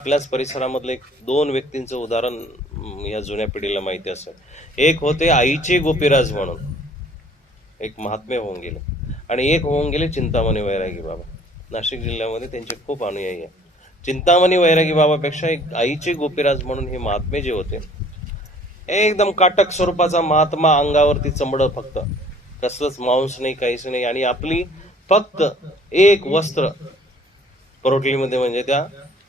आपल्याच परिसरामधले एक दोन व्यक्तींचं उदाहरण या जुन्या पिढीला माहिती असेल. एक होते आईचे गोपीराज म्हणून. एक महात्मे होऊन गेले. आणि एक होऊन गेले चिंतामणी वैरागी बाबा. नाशिक जिल्ह्यामध्ये त्यांचे खूप अनुयायी आहे चिंतामणी वैरागी बाबापेक्षा एक आईचे गोपीराज म्हणून हे महात्मे जे होते एकदम काटक स्वरूपाचा महात्मा अंगावरती चमडं फक्त. कसलंच मांस नाही काहीच नाही. आणि आपली फक्त एक वस्त्र परोटलीमध्ये म्हणजे त्या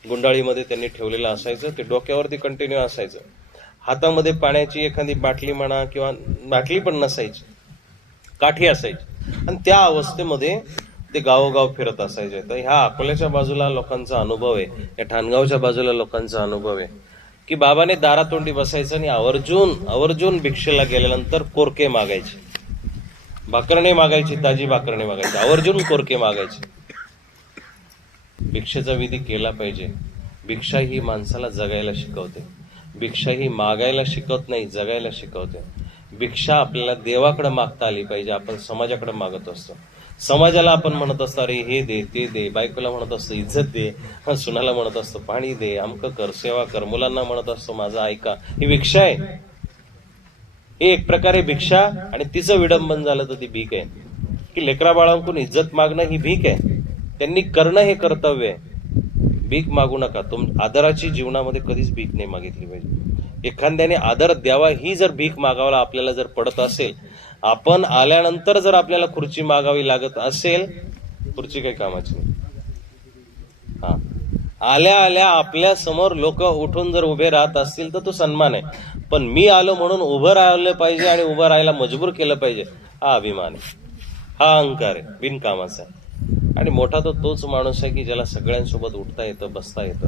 गुंडाळीमध्ये त्यांनी ठेवलेलं असायचं ते डोक्यावरती कंटिन्यू असायचं. हातामध्ये पाण्याची एखादी बाटली म्हणा किंवा बाटली पण नसायची काठी असायची. आणि त्या अवस्थेमध्ये ते गावोगाव फिरत असायचे. तर ह्या अकोल्याच्या बाजूला लोकांचा अनुभव आहे या ठाणगावच्या बाजूला लोकांचा अनुभव आहे की बाबाने दारातोंडी बसायचं आणि आवर्जून आवर्जून भिक्षेला गेल्यानंतर कोरके मागायचे. भाकरणे मागायची ताजी भाकरणे मागायची आवर्जून कोरके मागायचे. भिक्षेचा विधी केला पाहिजे. भिक्षा ही माणसाला जगायला शिकवते. भिक्षा ही मागायला शिकवत नाही जगायला शिकवते. भिक्षा आपल्याला देवाकडे मागता आली पाहिजे आपण समाजाकडे मागत असतो. समाजाला आपण म्हणत असतो अरे हे दे ते दे बायकोला म्हणत असतो इज्जत दे सुनाला म्हणत असतो पाणी दे अमक कर सेवा कर मुलांना म्हणत असतो माझा ऐका ही भिक्षा आहे. हे एक प्रकारे भिक्षा आणि तिचं विडंबन झालं तर ती भीक आहे. की लेकरा बाळांकडून इज्जत मागणं ही भीक आहे. त्यांनी करणं हे कर्तव्य आहे. भीक मागू नका. तुम आदराची जीवनामध्ये कधीच भीक नाही मागितली पाहिजे. एखाद्याने आदर द्यावा ही जर भीक मागावला आपल्याला जर पडत असेल आपण आल्यानंतर जर आपल्याला खुर्ची मागावी लागत असेल खुर्ची काही कामाची हा. आल्या आल्या आपल्यासमोर लोक उठून जर उभे राहत असतील तर तो सन्मान आहे. पण मी आलो म्हणून उभं राहिलं पाहिजे आणि उभं राहायला मजबूर केलं पाहिजे हा अभिमान आहे. हा अहंकार आहे. बिनकामाचा आहे. आणि मोठा तो तोच माणूस आहे की ज्याला सगळ्यांसोबत उठता येतं बसता येतं.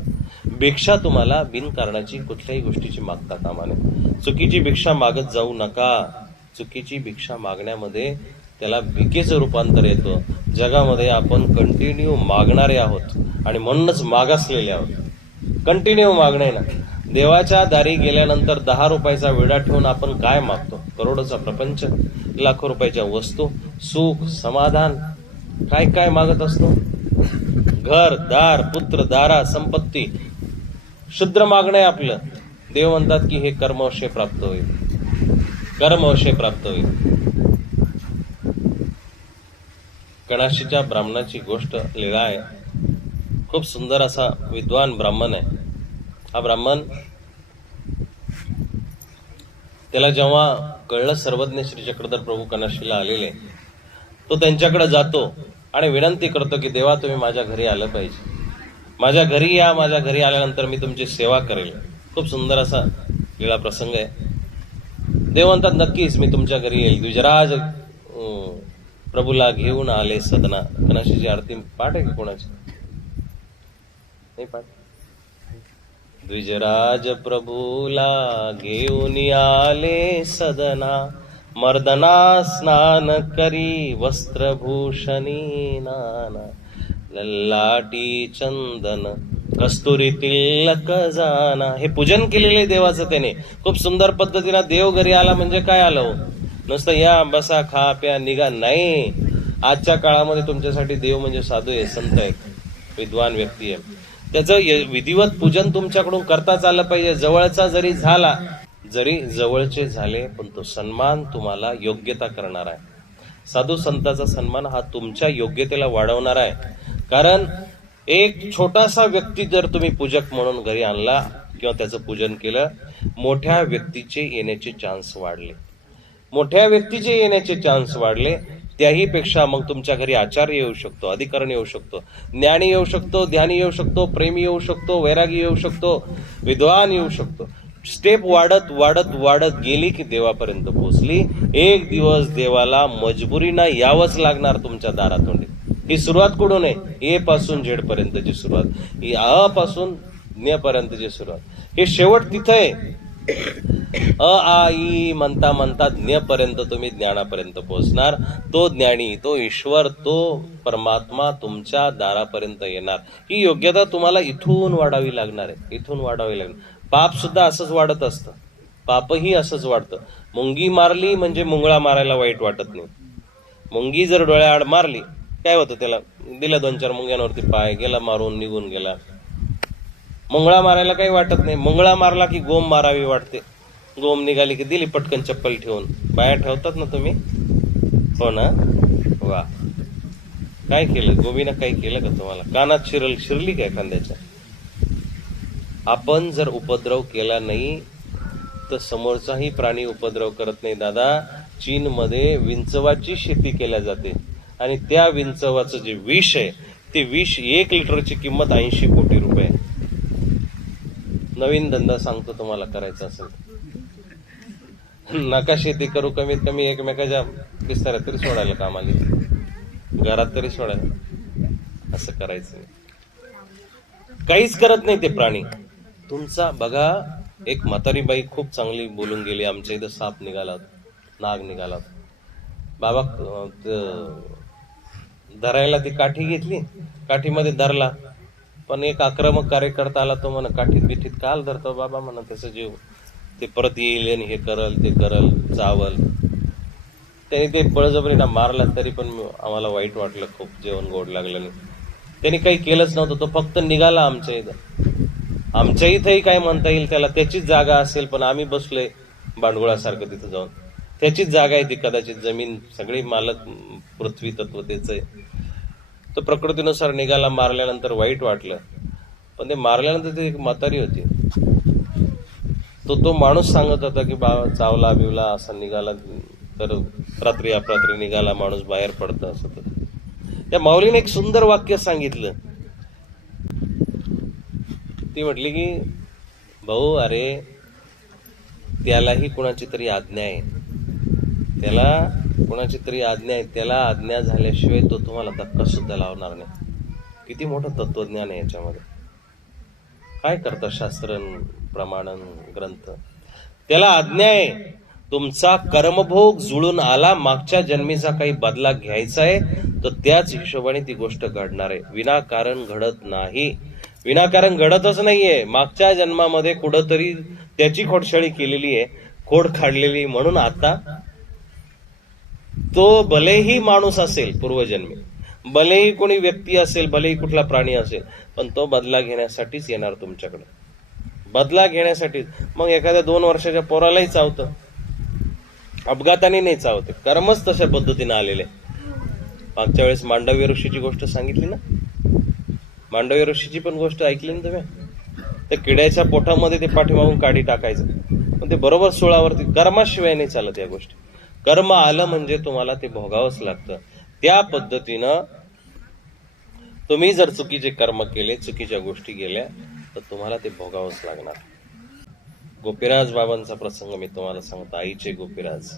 भिक्षा तुम्हाला बिनकारणाची कुठल्याही गोष्टीची मागता कामा नये. चुकीची भिक्षा मागत जाऊ नका. चुकीची भिक्षा मागण्यामध्ये त्याला भिकेचं रूपांतर येतं. जगामध्ये आपण कंटिन्यू मागणारे आहोत आणि म्हणूनच मागासलेले आहोत. कंटिन्यू मागणे ना. देवाच्या दारी गेल्यानंतर दहा रुपयाचा विडा ठेवून आपण काय मागतो? करोडोचा प्रपंच लाखो रुपयाच्या वस्तू सुख समाधान काय काय मागत असतो? घर दार पुत्र दारा संपत्ती. शुद्र मागणं आहे आपलं. देव म्हणतात की हे कर्मवशे प्राप्त होईल. कर्मवशे प्राप्त होईल. कणाशीच्या ब्राह्मणाची गोष्ट लिळा आहे. खूप सुंदर असा विद्वान ब्राह्मण आहे. हा ब्राह्मण त्याला जेव्हा कळलं सर्वज्ञ श्री चक्रधर प्रभू कणाशीला आलेले तो त्यांच्याकडे जातो आणि विनंती करतो की देवा तुम्ही माझ्या घरी आलं पाहिजे. माझ्या घरी या माझ्या घरी आल्यानंतर मी तुमची सेवा करेल. खूप सुंदर असा लीळा प्रसंग आहे. देव म्हणतात नक्कीच मी तुमच्या घरी येईल. द्विजराज प्रभूला घेऊन आले सदना. कणाशीची आरती पाठ आहे का कोणाची? नाही पाठ. द्विजराज प्रभूला घेऊन आले सदना. मर्दना स्नान करी वस्त्रभूषणी नाना लल्लाटी चंदन कस्तुरी तिलक जाना. हे पूजन केलेले देवाचं त्याने. खूप सुंदर पद्धतीनं देव घरी आला म्हणजे काय आलं हो? नुसतं या बसा खा प्या निघा. नाही. आजच्या काळामध्ये तुमच्यासाठी देव म्हणजे साधू आहे संत आहे. विद्वान व्यक्ती आहे. त्याचं विधिवत पूजन तुमच्याकडून करताच आलं पाहिजे. जवळचा जरी झाला जरी जवळचे झाले पण तो सन्मान तुम्हाला योग्यता करणार आहे. साधू संताचा सन्मान हा तुमच्या योग्यतेला वाढवणार आहे. कारण एक छोटासा व्यक्ती जर तुम्ही पूजक म्हणून घरी आणला किंवा त्याचं पूजन केलं मोठ्या व्यक्तीचे येण्याचे चान्स वाढले. मोठ्या व्यक्तीचे येण्याचे चान्स वाढले त्याही पेक्षा मग तुमच्या घरी आचार्य येऊ शकतो अधिकरण येऊ शकतो ज्ञानी येऊ शकतो ध्यानी येऊ शकतो प्रेमी येऊ शकतो वैरागी येऊ शकतो विद्वान येऊ शकतो. स्टेप वाढत वाढत वाढत गेली की देवापर्यंत पोहोचली. एक दिवस देवाला मजबुरीनं यावंच लागणार तुमच्या दारातून ही सुरुवात कुठून आहे? ए पासून झेड पर्यंतची सुरुवात. ही अ पासून ज्ञ पर्यंतची सुरुवात. हे शेवट तिथं आहे. अ आ ई म्हणता म्हणता ज्ञपर्यंत तुम्ही ज्ञानापर्यंत पोहोचणार. तो ज्ञानी तो ईश्वर तो परमात्मा तुमच्या दारापर्यंत येणार. ही योग्यता तुम्हाला इथून वाढावी लागणार आहे. इथून वाढावी लागणार. पाप सुद्धा असंच वाढत असतं. पापही असंच वाढतं. मुंगी मारली म्हणजे मुंगळा मारायला वाईट वाटत नाही. मुंगी जर डोळ्याआड मारली काय होतं त्याला? दिलं दोन चार मुंग्यांवरती पाय गेला मारून निघून गेला. मुंगळा मारायला काही वाटत नाही. मुंगळा मारला की गोम मारावी वाटते. गोम निघाली की दिली पटकन चप्पल ठेवून. बाया ठेवतात ना तुम्ही? हो ना? वा. काय केलं? गोबीनं काही केलं का तुम्हाला? कानात शिरल शिरली काय खांद्याच्या आपण जर उपद्रव केला नाही तर समोरचाही प्राणी उपद्रव करत नाही दादा. चीनमध्ये विंचवाची शेती केल्या जाते. आणि त्या विंचवाचं जे विष आहे ते विष एक लिटरची किंमत ऐंशी कोटी रुपये. आहे. नवीन धंदा सांगतो तुम्हाला करायचा असेल. नका शेती करू कमीत कमी एकमेकाच्या बिस्ताऱ्यात तरी सोडायला कामाली घरात तरी सोडायला. असं करायचं नाही. काहीच करत नाही ते प्राणी. तुमचा बघा एक म्हातारी बाई खूप चांगली बोलून गेली आमच्या इथं साप निघाला नाग निघाला. बाबा धरायला ती काठी घेतली काठीमध्ये धरला. पण एक आक्रमक कार्यकर्ता आला तो म्हणा काठीत बिठीत काल धरतो बाबा म्हणा त्याचा जीव ते परत येईल आणि हे करल ते करल चावल त्याने ते बळजबरीना मारला तरी पण आम्हाला वाईट वाटलं खूप जेवण गोड लागलं. नाही त्याने काही केलंच नव्हतं तो फक्त निघाला आमच्या इथं. आमच्या इथंही काय म्हणता येईल त्याला त्याचीच जागा असेल पण आम्ही बसलोय भांडगुळासारखं तिथं जाऊन. त्याचीच जागा आहे ती कदाचित जमीन सगळी मालक पृथ्वी तत्व त्याच आहे. तो प्रकृतीनुसार निघाला मारल्यानंतर वाईट वाटलं. पण ते मारल्यानंतर ती एक म्हातारी होती. तो तो माणूस सांगत होता की बा चावला बिवला असा निघाला तर रात्री अपरात्री निघाला माणूस बाहेर पडतं असं तर. त्या माऊलीने एक सुंदर वाक्य सांगितलं. ती म्हटली की भाऊ अरे त्यालाही कुणाची तरी आज्ञा आहे. त्याला कुणाची तरी आज्ञा आहे. त्याला आज्ञा झाल्याशिवाय तो तुम्हाला धक्का सुद्धा लावणार नाही. किती मोठं तत्वज्ञान आहे याच्यामध्ये. काय करतं शास्त्रन प्रमाणन ग्रंथ? त्याला आज्ञा आहे. तुमचा कर्मभोग जुळून आला. मागच्या जन्मीचा काही बदला घ्यायचा आहे तर त्याच हिशोबाने ती गोष्ट घडणार आहे. विनाकारण घडत नाही. विनाकारण घडतच नाहीये. मागच्या जन्मामध्ये कुठंतरी त्याची खोडशाळी केलेली आहे खोड खाडलेली म्हणून आता तो भलेही माणूस असेल पूर्वजन्मी भलेही कोणी व्यक्ती असेल भलेही कुठला प्राणी असेल पण तो बदला घेण्यासाठीच येणार तुमच्याकडे. बदला घेण्यासाठीच. मग एखाद्या दोन वर्षाच्या पोरालाही चावतं. अपघाताने नाही चावते. कर्मच तशा पद्धतीने आलेले. मागच्या वेळेस मांडवी ऋषीची गोष्ट सांगितली ना? मांडवी ऋषीची पण गोष्ट ऐकली ना तुम्ही? त्या किड्याच्या पोटामध्ये ते पाठीमागून काढी टाकायचं. पण ते बरोबर सोळावरती कर्माशिवाय नाही चालत या गोष्टी. कर्म आलं म्हणजे तुम्हाला ते भोगावंच लागतं. त्या पद्धतीनं तुम्ही जर चुकीचे कर्म केले चुकीच्या गोष्टी केल्या तर तुम्हाला ते भोगावंच लागणार. गोपीराज बाबांचा प्रसंग मी तुम्हाला सांगतो. आईचे गोपीराज.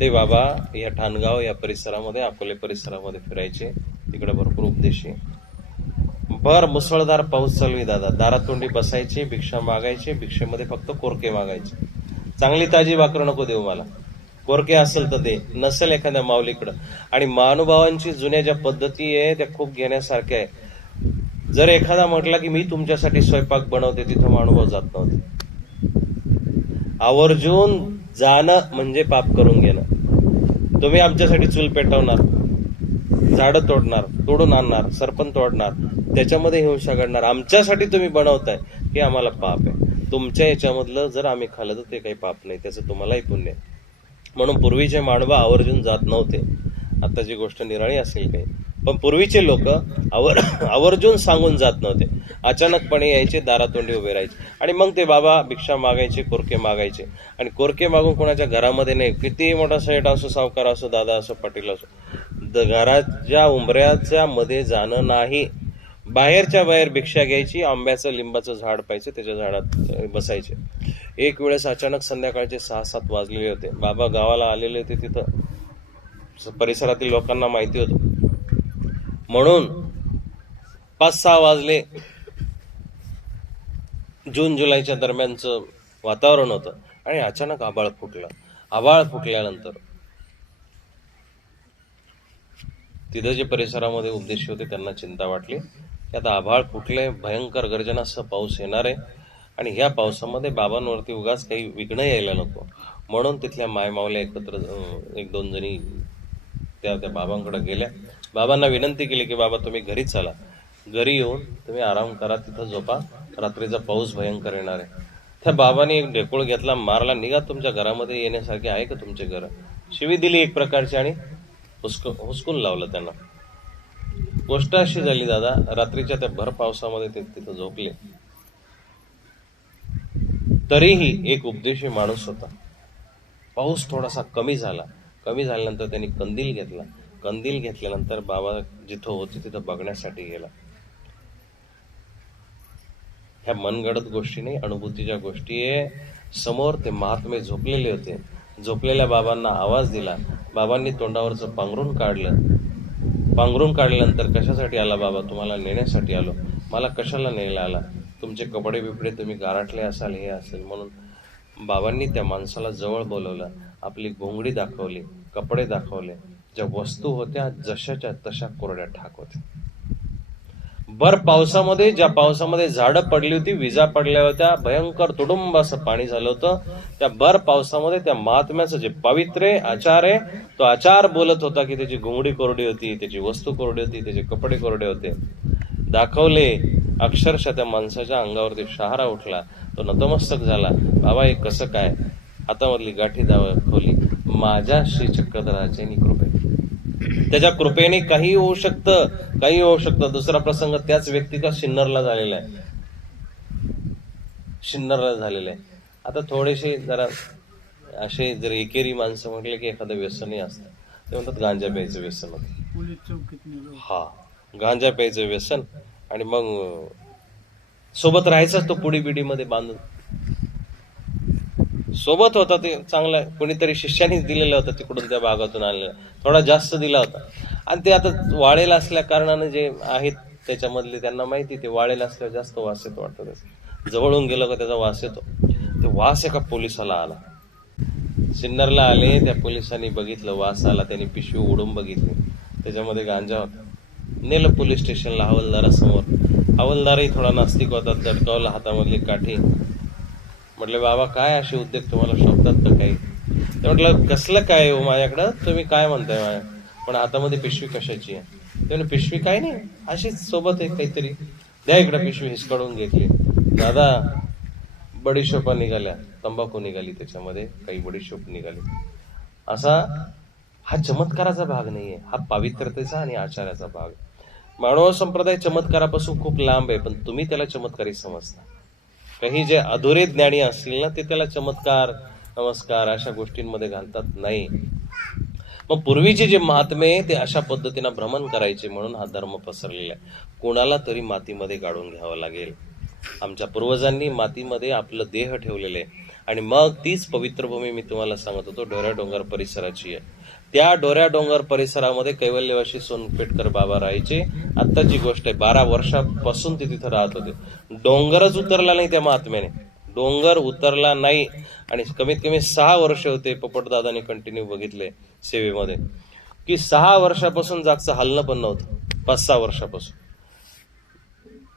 ते बाबा या ठाणगाव या परिसरामध्ये अकोले परिसरामध्ये फिरायचे. तिकडे भरपूर उपदेशी भर मुसळधार पाऊस चालू आहे दादा. दारातोंडी बसायचे भिक्षा मागायचे भिक्षेमध्ये फक्त कोरके मागायचे. चांगली ताजी वाकर नको देऊ मला. कोरके असेल तर दे नसेल एखाद्या माऊलीकडं. आणि महानुभावांची जुन्या ज्या पद्धती आहे त्या खूप घेण्यासारख्या आहे. जर एखादा म्हटला की मी तुमच्यासाठी स्वयंपाक बनवते तिथं महानुभाव जात नव्हते. आवर्जून जाणं म्हणजे पाप करून घेणं. तुम्ही आमच्यासाठी चूल पेटवणार झाडं तोडणार तोडून आणणार सरपण तोडणार त्याच्यामध्ये हिंसा घडणार. आमच्यासाठी तुम्ही बनवताय हे आम्हाला पाप आहे. तुमच्या याच्यामधलं जर आम्ही खाल्लं तर ते काही पाप नाही त्याचं तुम्हालाही पुण्य आहे. म्हणून पूर्वीचे मानवा आवर्जून जात नव्हते आताची गोष्ट निराळी असेल काही पण पूर्वीचे लोक आवर आवर्जून सांगून जात नव्हते. अचानकपणे यायचे दारातोंडी उभे राहायचे. आणि मग ते बाबा भिक्षा मागायचे कोरके मागायचे. आणि कोरके मागून कोणाच्या घरामध्ये नाही. किती मोठा सेठ असो सावकार असो दादा असो पाटील असो. द- घराच्या उंबऱ्याच्या मध्ये जाणं नाही. बाहेरच्या बाहेर भिक्षा घ्यायची आंब्याचं लिंबाचं झाड पाहिजे त्याच्या झाडात बसायचे. एक वेळेस अचानक संध्याकाळचे सहा सात वाजलेले होते. बाबा गावाला आलेले होते तिथं. स- परिसरातील लोकांना माहिती होतं. म्हणून पाच सहा वाजले. जून जुलैच्या दरम्यानचं वातावरण होतं आणि अचानक आबाळ फुटलं. आबाळ फुटल्यानंतर तिथं जे परिसरामध्ये उपदेशी होते त्यांना चिंता वाटली. की आता आभाळ फुटले भयंकर गर्जनासह पाऊस येणार आहे. आणि ह्या पावसामध्ये बाबांवरती उगाच काही विघ्न यायला नको. म्हणून तिथल्या मायमावल्या एकत्र एक दोन जणी त्या त्या बाबांकडे गेल्या. बाबांना विनंती केली की बाबा तुम्ही घरी चला. घरी येऊन तुम्ही आराम करा तिथं झोपा. रात्रीचा पाऊस भयंकर येणार आहे. त्या बाबांनी एक ढेकूळ घेतला मारला निघा तुमच्या घरामध्ये येण्यासारखे आहे का तुमचे घर? शिवी दिली एक प्रकारची आणि हुसक हुसकून लावलं त्यांना. गोष्ट अशी झाली दादा रात्रीच्या त्या भर पावसामध्ये ते तिथं झोपले. तरीही एक उपदेशी माणूस होता. पाऊस थोडासा कमी झाला. कमी झाल्यानंतर त्यांनी कंदील घेतला. कंदील घेतल्यानंतर बाबा जिथं होते तिथं बघण्यासाठी गेला. ह्या मनगडत गोष्टी नाही अनुभूतीच्या गोष्टी आहे समोर ते महात्मे झोपलेले होते. झोपलेल्या बाबांना आवाज दिला. बाबांनी तोंडावरचं पांघरून काढलं. पांघरून काढल्यानंतर कशासाठी आला बाबा? तुम्हाला नेण्यासाठी आलो. मला कशाला न्यायला आला? तुमचे कपडे बिपडे तुम्ही गाराटले असाल हे असेल म्हणून बाबांनी त्या माणसाला जवळ बोलवलं. आपली घोंगडी दाखवली कपडे दाखवले. ज्या वस्तू होत्या जशाच्या तशा कोरड्या ठाक होत्या. भर पावसामध्ये ज्या पावसामध्ये झाडं पडली होती विजा पडल्या होत्या भयंकर तुडुंब असं पाणी झालं होतं त्या भर पावसामध्ये त्या महात्म्याचं जे पवित्र आचार आहे तो आचार बोलत होता की त्याची घोंगडी कोरडी होती त्याची वस्तू कोरडी होती त्याचे कपडे कोरडे होते. दाखवले अक्षरशः त्या माणसाच्या अंगावरती शहारा उठला. तो नतमस्तक झाला. बाबा हे कसं काय? हातामधली गाठी दाखवली माझ्या श्री चक्रधराचे कृपे त्याच्या कृपेने काही होऊ शकतं काही होऊ शकतं. दुसरा प्रसंग त्याच व्यक्तीचा सिन्नरला झालेला आहे. सिन्नरला झालेला आहे. आता थोडेसे जरा असे जर एकेरी माणसं म्हटले की एखादं व्यसनही असतं. ते म्हणतात गांजा प्यायचं व्यसन होतं. हा. गांजा प्यायचं व्यसन आणि मग सोबत राहायचाच तो पुडी बिडीमध्ये बांधून. सोबत होता ते चांगला कोणीतरी शिष्यानीच दिलेलं होतं तिकडून त्या भागातून आणलेलं. थोडा जास्त दिला होता. आणि ते आता वाळेला असल्या कारणानं जे आहेत त्याच्यामधले त्यांना माहिती ते वाळेल असल्यावर जास्त वास येतो वाटतं त्याचा. जवळून गेलं का त्याचा वास येतो. ते वास एका पोलिसाला आला. सिन्नरला आले त्या पोलिसांनी बघितलं वास आला त्यांनी पिशवी उडून बघितली. त्याच्यामध्ये गांजा होता. नेलं पोलीस स्टेशनला हवालदारासमोर. हवालदारही थोडा नास्तिक होता दडकावला हातामधली काठी. म्हटलं बाबा काय असे उद्योग तुम्हाला शोभतात तर काही? ते म्हटलं कसलं काय हो माझ्याकडं? तुम्ही काय म्हणताय माझ्या पण हातामध्ये पिशवी कशाची आहे? ते पिशवी काय नाही अशीच सोबत आहे काहीतरी. द्या इकडं पिशवी हिसकाडून घेतली. दादा बडीशोपा निघाल्या. तंबाखू निघाली त्याच्यामध्ये काही बडीशोप निघाली. असा हा चमत्काराचा भाग नाही आहे हा पावित्र्यतेचा आणि आचाराचा भाग. मानव संप्रदाय चमत्कारापासून खूप लांब आहे पण तुम्ही त्याला चमत्कारी समजता. काही जे अधुरे ज्ञानी असतील ना ते त्याला चमत्कार नमस्कार अशा गोष्टींमध्ये घालतात नाही. मग पूर्वीचे जे महात्मे ते अशा पद्धतीनं भ्रमण करायचे म्हणून हा धर्म पसरलेला आहे. कोणाला तरी मातीमध्ये काढून घ्यावं लागेल. आमच्या पूर्वजांनी मातीमध्ये आपलं देह ठेवलेले आहे. आणि मग तीच पवित्र भूमी मी तुम्हाला सांगत होतो डोऱ्या डोंगर परिसराची आहे. त्या डोऱ्या डोंगर परिसरामध्ये कैवल्यवाशी सोनपेटकर बाबा राहायचे. आत्ताची गोष्ट आहे बारा वर्षापासून ते तिथं राहत होते. डोंगरच उतरला नाही त्या महात्म्याने. डोंगर उतरला नाही आणि कमीत कमी सहा वर्ष होते पोपटदादाने कंटिन्यू बघितले सेवेमध्ये. की सहा वर्षापासून जागचं हलणं पण नव्हतं पाच सहा वर्षापासून.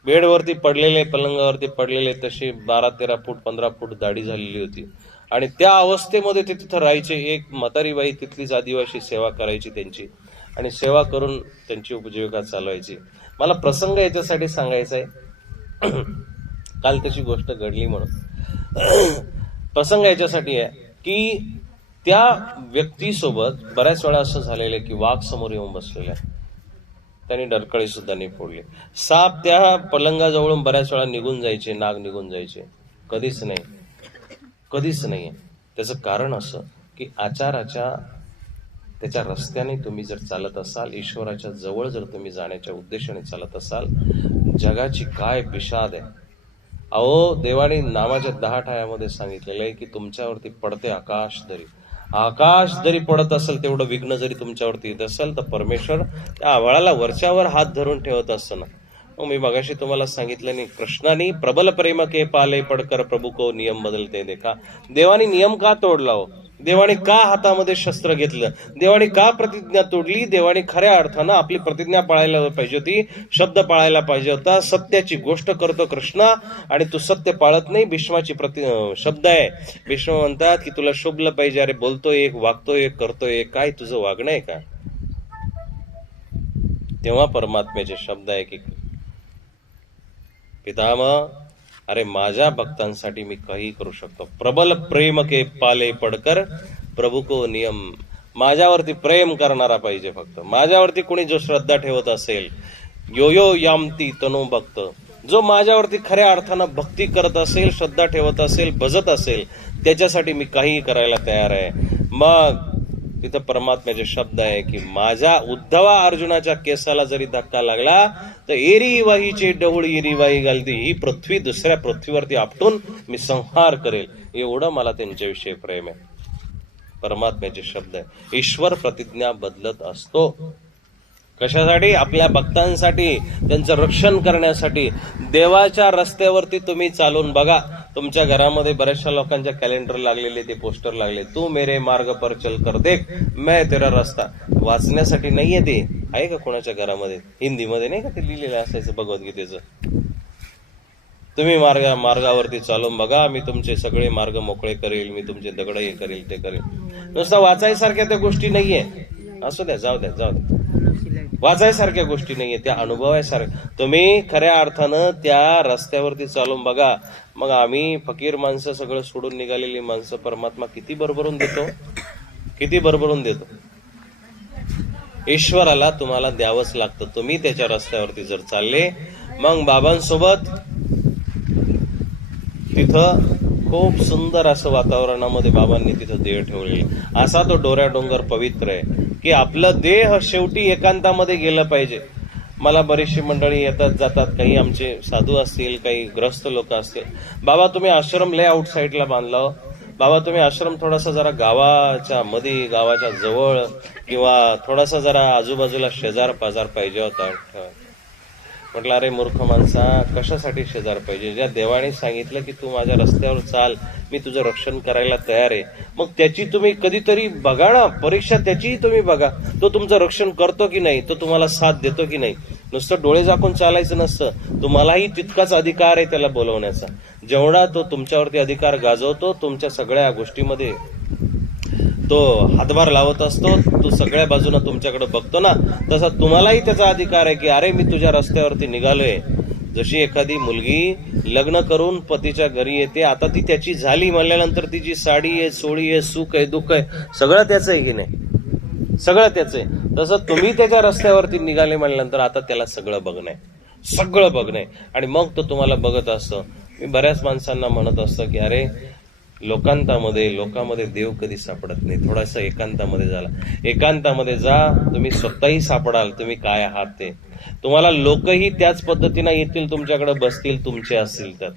बेडवरती पडलेले पलंगावरती पडलेले तशी बारा तेरा फूट पंधरा फूट दाढी झालेली होती. आणि त्या अवस्थेमध्ये ते तिथं राहायचे. एक म्हातारी बाई तिथलीच आदिवासी सेवा करायची त्यांची आणि सेवा करून त्यांची उपजीविका चालवायची. मला प्रसंग याच्यासाठी सांगायचा आहे काल त्याची गोष्ट घडली म्हणून. प्रसंग याच्यासाठी आहे की त्या व्यक्तीसोबत बऱ्याच वेळा असं झालेलं आहे की वाघ समोर येऊन बसलेला आहे. त्यांनी डरकळी सुद्धा नाही फोडली साप त्या पलंगाजवळून बऱ्याच वेळा निघून जायचे नाग निघून जायचे. कधीच नाही. कधीच नाही आहे त्याचं कारण असं की आचाराच्या त्याच्या रस्त्याने तुम्ही जर चालत असाल ईश्वराच्या जवळ जर तुम्ही जाण्याच्या उद्देशाने चालत असाल जगाची काय विषाद आहे? अहो देवाने नामाच्या दहा ठायामध्ये सांगितलेलं आहे की तुमच्यावरती पडते आकाश दरी. आकाश जरी पडत असेल तेवढं विघ्न जरी तुमच्यावरती येत असेल तर परमेश्वर त्या आवाळाला वरच्यावर हात धरून ठेवत असतं ना मग मी मगाशी तुम्हाला सांगितलं नाही. कृष्णाने प्रबल प्रेम के पाले पडकर प्रभू को नियम बदलते देखा. देवाने नियम का तोडला हो? देवाने का हातामध्ये शस्त्र घेतलं? देवाने का प्रतिज्ञा तोडली? देवाने खऱ्या अर्थानं आपली प्रतिज्ञा पाळायला पाहिजे होती शब्द पाळायला पाहिजे होता. सत्याची गोष्ट करतो कृष्णा आणि तू सत्य पाळत नाही भीष्माची प्रति शब्द आहे. भीष्म म्हणतात की तुला शोभलं पाहिजे अरे बोलतोय एक वागतोय एक करतोय एक काय तुझं वागणं आहे का? तेव्हा परमात्म्याचे शब्द आहे की पितामह अरे माझ्या भक्तांसाठी मी काही करू शकतो. प्रबल प्रेम के पाले पडकर प्रभू को नियम. माझ्यावरती प्रेम करणारा पाहिजे फक्त. माझ्यावरती कोणी जो श्रद्धा ठेवत असेल यो यो यामती तनु भक्त. जो माझ्यावरती खऱ्या अर्थानं भक्ती करत असेल श्रद्धा ठेवत असेल भजत असेल त्याच्यासाठी मी काहीही करायला तयार आहे. मग तिथं परमात्म्याचे शब्द आहे की माझ्या उद्धवा अर्जुनाच्या केसाला जरी धक्का लागला तर एरी वाहीचे एरीवाही एरी वाही घालती. ही पृथ्वी दुसऱ्या पृथ्वीवरती आपटून मी संहार करेल. एवढं मला त्यांच्याविषयी प्रेम आहे. परमात्म्याचे शब्द आहे. ईश्वर प्रतिज्ञा बदलत असतो. कशासाठी? आपल्या भक्तांसाठी त्यांचं रक्षण करण्यासाठी. देवाच्या रस्त्यावरती तुम्ही चालून बघा. तुमच्या घरामध्ये बऱ्याचशा लोकांच्या कॅलेंडर लागलेले ते पोस्टर लागले. तू मेरे मार्ग पर चल कर देख मैं तेरा रस्ता. वाचण्यासाठी नाहीये ते. आहे का कोणाच्या घरामध्ये? हिंदीमध्ये नाही का ते लिहिलेलं असायचं भगवद्गीतेचं? तुम्ही मार्ग मार्गावरती चालून बघा. मी तुमचे सगळे मार्ग मोकळे करेल मी तुमचे दगड हे करेल ते करेल. नुसतं वाचायसारख्या त्या गोष्टी नाहीये. असू द्या जाऊ द्या जाऊ द्या. वाचायसारख्या गोष्टी नाहीये त्या अनुभवायसारख्या. तुम्ही खऱ्या अर्थानं त्या रस्त्यावरती चालून बघा. मग आम्ही फकीर माणसं सगळं सोडून निघालेली माणसं परमात्मा किती बरबरून देतो? किती बरबरून देतो? ईश्वराला तुम्हाला द्यावंच लागतं. तुम्ही त्याच्या रस्त्यावरती जर चालले मग बाबांसोबत तिथं खूप सुंदर असं वातावरणामध्ये बाबांनी तिथं देह ठेवलेले असा तो डोऱ्या डोंगर पवित्र आहे की आपलं देह शेवटी एकांतामध्ये गेलं पाहिजे. मला बरीचशी मंडळी येतात जातात. काही आमचे साधू असतील काही ग्रस्त लोक असतील. बाबा तुम्ही आश्रम लय आउट साईडला बांधला हो. बाबा तुम्ही आश्रम थोडासा जरा गावाच्या मध्ये गावाच्या जवळ किंवा थोडासा जरा आजूबाजूला शेजार पाजार पाहिजे होता. म्हटलं अरे मूर्ख माणसा कशासाठी शेजार पाहिजे? ज्या देवाने सांगितलं की तू माझ्या रस्त्यावर चाल मी तुझं रक्षण करायला तयार आहे. मग त्याची तुम्ही कधीतरी बघा ना परीक्षा त्याचीही तुम्ही बघा. तो तुमचं रक्षण करतो की नाही? तो तुम्हाला साथ देतो की नाही? नुसतं डोळे झाकून चालायचं नसतं. तुम्हालाही तितकाच अधिकार आहे त्याला बोलवण्याचा. जेवढा तो तुमच्यावरती अधिकार गाजवतो तुमच्या सगळ्या गोष्टीमध्ये तो हातभार लावत असतो तो सगळ्या बाजूनं तुमच्याकडे बघतो ना तसा तुम्हालाही त्याचा अधिकार आहे की अरे मी तुझ्या रस्त्यावरती निघालोय. जशी एखादी मुलगी लग्न करून पतीच्या घरी येते आता ती त्याची झाली म्हणल्यानंतर तिची साडी आहे सोळी आहे सुख आहे दुःख आहे सगळं त्याचं आहे की नाही? सगळं त्याचं आहे. तसं तुम्ही त्याच्या रस्त्यावरती निघाले म्हणल्यानंतर आता त्याला सगळं बघणं आहे. सगळं बघणं आहे. आणि मग तो तुम्हाला बघत असतो. मी बऱ्याच माणसांना म्हणत असतो की अरे लोकांतामध्ये लोकांमध्ये देव कधी सापडत नाही. थोडासा एकांतामध्ये झाला. एकांतामध्ये जा तुम्ही स्वतःही सापडाल तुम्ही काय आहात ते. तुम्हाला लोकही त्याच पद्धतीनं येतील तुमच्याकडे बसतील तुमचे असतील तर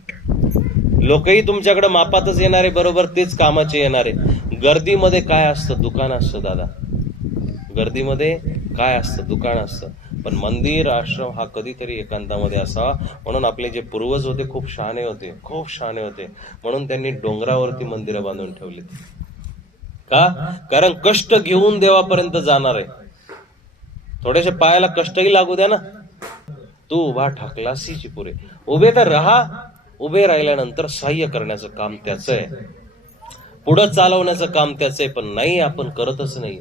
लोकही तुमच्याकडे मापातच येणारे बरोबर तेच कामाचे येणारे. गर्दीमध्ये काय असतं? दुकान असतं दादा. गर्दीमध्ये काय असतं? दुकान असतं. पण मंदिर आश्रम हा कधीतरी एकांतामध्ये असावा. म्हणून आपले जे पूर्वज होते खूप शहाणे होते खूप शहाणे होते. म्हणून त्यांनी डोंगरावरती मंदिरं बांधून ठेवली का? कारण कष्ट घेऊन देवापर्यंत जाणार आहे. थोडेसे पायाला कष्टही लागू द्या ना. तू उभा ठाकलासी चिपुरे उभे तर राहा. उभे राहिल्यानंतर सहाय्य करण्याचं काम त्याचं आहे. पुढं चालवण्याचं काम त्याचं आहे पण नाही आपण करतच नाही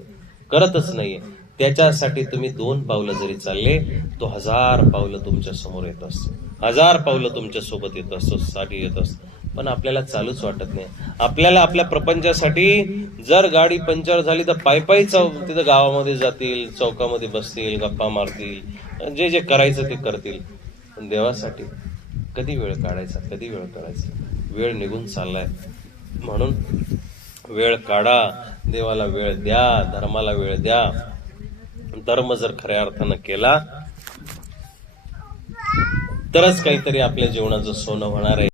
करतच नाहीये. त्याच्यासाठी तुम्ही दोन पावलं जरी चालले तो हजार पावलं तुमच्यासमोर येत असतो. हजार पावलं तुमच्यासोबत येत असतो साठी येत असतो. पण आपल्याला चालूच वाटत नाही. आपल्याला आपल्या प्रपंचासाठी जर गाडी पंक्चर झाली तर पायी पायी चौ तिथं गावामध्ये जातील चौकामध्ये बसतील गप्पा मारतील जे जे करायचं ते करतील. पण देवासाठी कधी वेळ काढायचा? कधी वेळ काढायचा वेळ निघून चाललाय. म्हणून वेळ काढा. देवाला वेळ द्या धर्माला वेळ द्या. धर्म जर खऱ्या अर्थानं केला तरच काहीतरी आपल्या जीवनाचं सोनं होणार आहे.